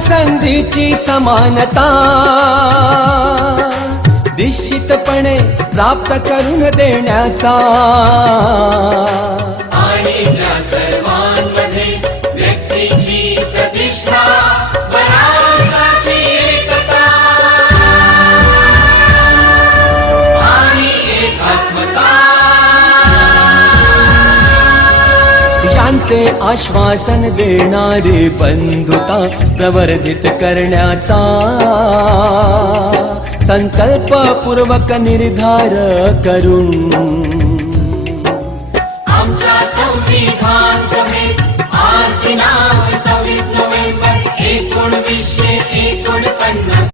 संधीची समानता निश्चितपणे प्राप्त करून देण्याचा आणि त्या सर्वांमध्ये व्यक्तीची प्रतिष्ठा वराची एकता आणि एकात्मता यांचे आश्वासन देणारी बंधुता प्रवर्धित करण्याचा संकल्पपूर्वक निर्धार करून आमच्या संविधान सभेत आज दिनांक 26 नोव्हेंबर 1949